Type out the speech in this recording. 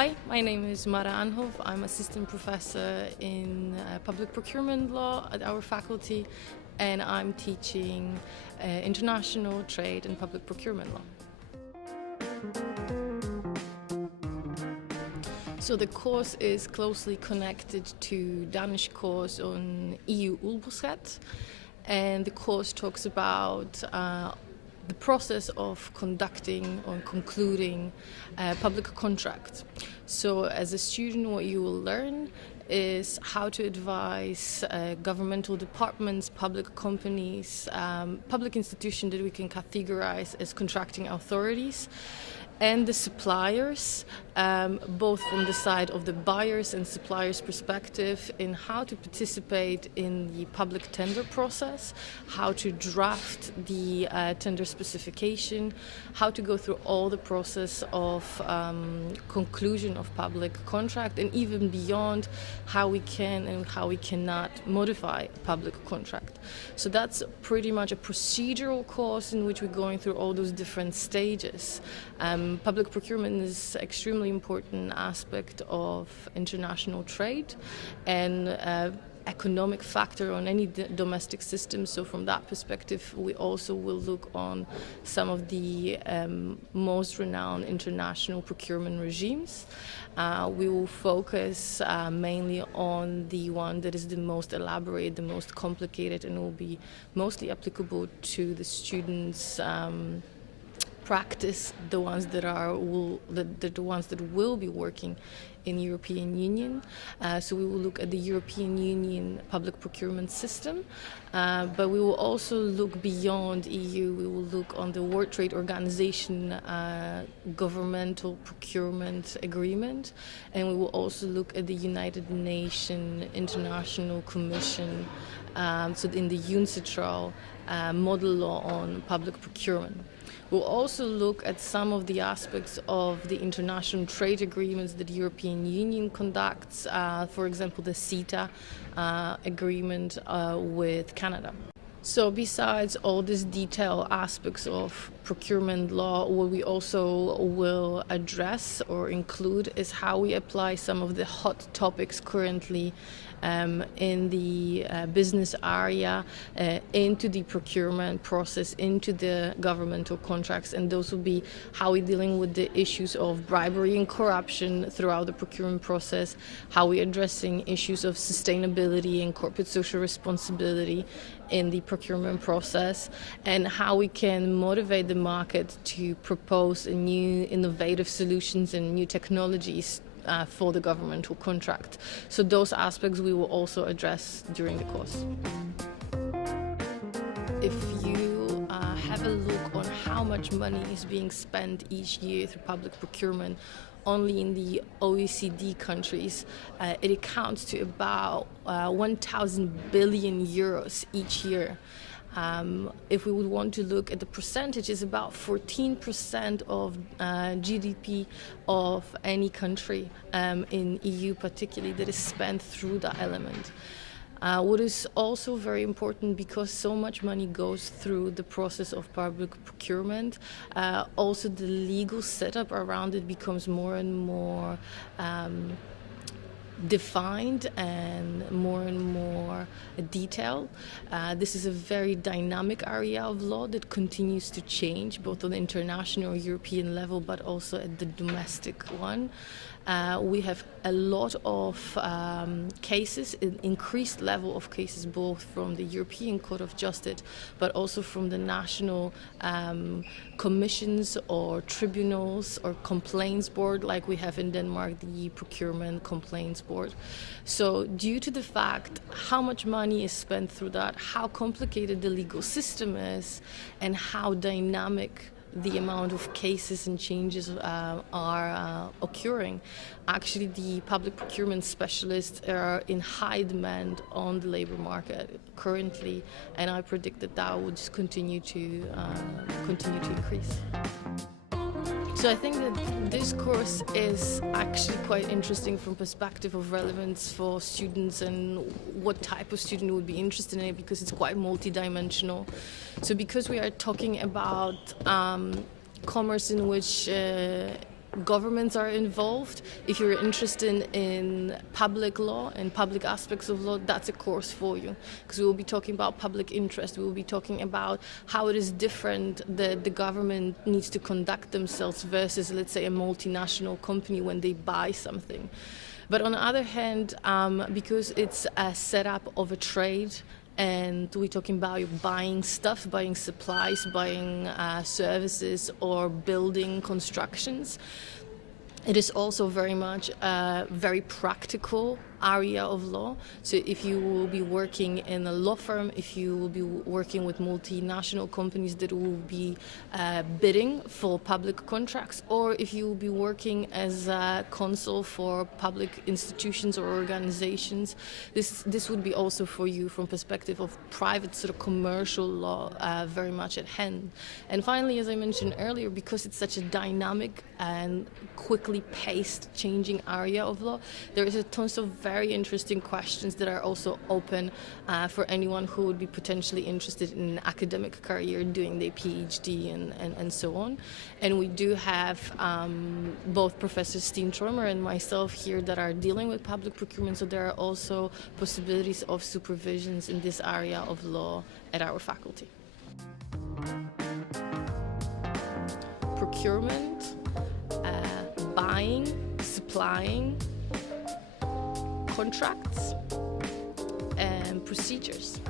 Hi, my name is Marta Andhov. I'm assistant professor in public procurement law at our faculty, and I'm teaching international trade and public procurement law. So the course is closely connected to Danish course on EU Udbudsret, and the course talks about the process of conducting or concluding a public contract. So as a student, what you will learn is how to advise governmental departments, public companies, public institutions that we can categorize as contracting authorities, and the suppliers, both from the side of the buyers and suppliers' perspective, in how to participate in the public tender process, how to draft the tender specification, how to go through all the process of conclusion of public contract, and even beyond how we can and how we cannot modify a public contract. So that's pretty much a procedural course in which we're going through all those different stages. Public procurement is an extremely important aspect of international trade and economic factor on any domestic system. So from that perspective, we also will look on some of the most renowned international procurement regimes. We will focus mainly on the one that is the most elaborate, the most complicated, and will be mostly applicable to the students' practice, the ones that will be working in European Union. So we will look at the European Union public procurement system, but we will also look beyond EU. We will look on the World Trade Organization governmental procurement agreement, and we will also look at the United Nations International Commission, so in the UNCITRAL model law on public procurement. We'll also look at some of the aspects of the international trade agreements that the European Union conducts, for example, the CETA agreement with Canada. So besides all these detailed aspects of procurement law, what we also will address or include is how we apply some of the hot topics currently in the business area into the procurement process, into the governmental contracts, and those will be how we're dealing with the issues of bribery and corruption throughout the procurement process, how we're addressing issues of sustainability and corporate social responsibility in the procurement process, and how we can motivate the market to propose new innovative solutions and new technologies for the governmental contract. So those aspects we will also address during the course. If you have a look on how much money is being spent each year through public procurement, only in the OECD countries, it accounts to about 1,000 billion euros each year. If we would want to look at the percentages, about 14% of GDP of any country in EU particularly that is spent through that element. What is also very important, because so much money goes through the process of public procurement, also the legal setup around it becomes more and more defined and more detailed. This is a very dynamic area of law that continues to change, both on the international or European level, but also at the domestic one. We have a lot of cases, an increased level of cases, both from the European Court of Justice, but also from the national commissions or tribunals or complaints board, like we have in Denmark, the procurement complaints board. So due to the fact how much money is spent through that, how complicated the legal system is, and how dynamic the amount of cases and changes are occurring, actually the public procurement specialists are in high demand on the labor market currently, and I predict that that will just continue to increase. So I think that this course is actually quite interesting from perspective of relevance for students and what type of student would be interested in it, because it's quite multidimensional. So because we are talking about commerce in which governments are involved. If you're interested in public law and public aspects of law, that's a course for you, because we will be talking about public interest. We will be talking about how it is different that the government needs to conduct themselves versus, let's say, a multinational company when they buy something. But on the other hand, because it's a setup of a trade, and we're talking about buying stuff, buying supplies, buying services, or building constructions, it is also very much a very practical area of law. So if you will be working in a law firm, if you will be working with multinational companies that will be bidding for public contracts, or if you will be working as a consul for public institutions or organizations, this would be also for you from perspective of private sort of commercial law very much at hand. And finally, as I mentioned earlier, because it's such a dynamic and quickly paced changing area of law, there is a tons of very interesting questions that are also open for anyone who would be potentially interested in an academic career doing their PhD and so on. And we do have both Professor Steentromer and myself here that are dealing with public procurement, so there are also possibilities of supervisions in this area of law at our faculty. Procurement, buying, supplying, contracts, and procedures.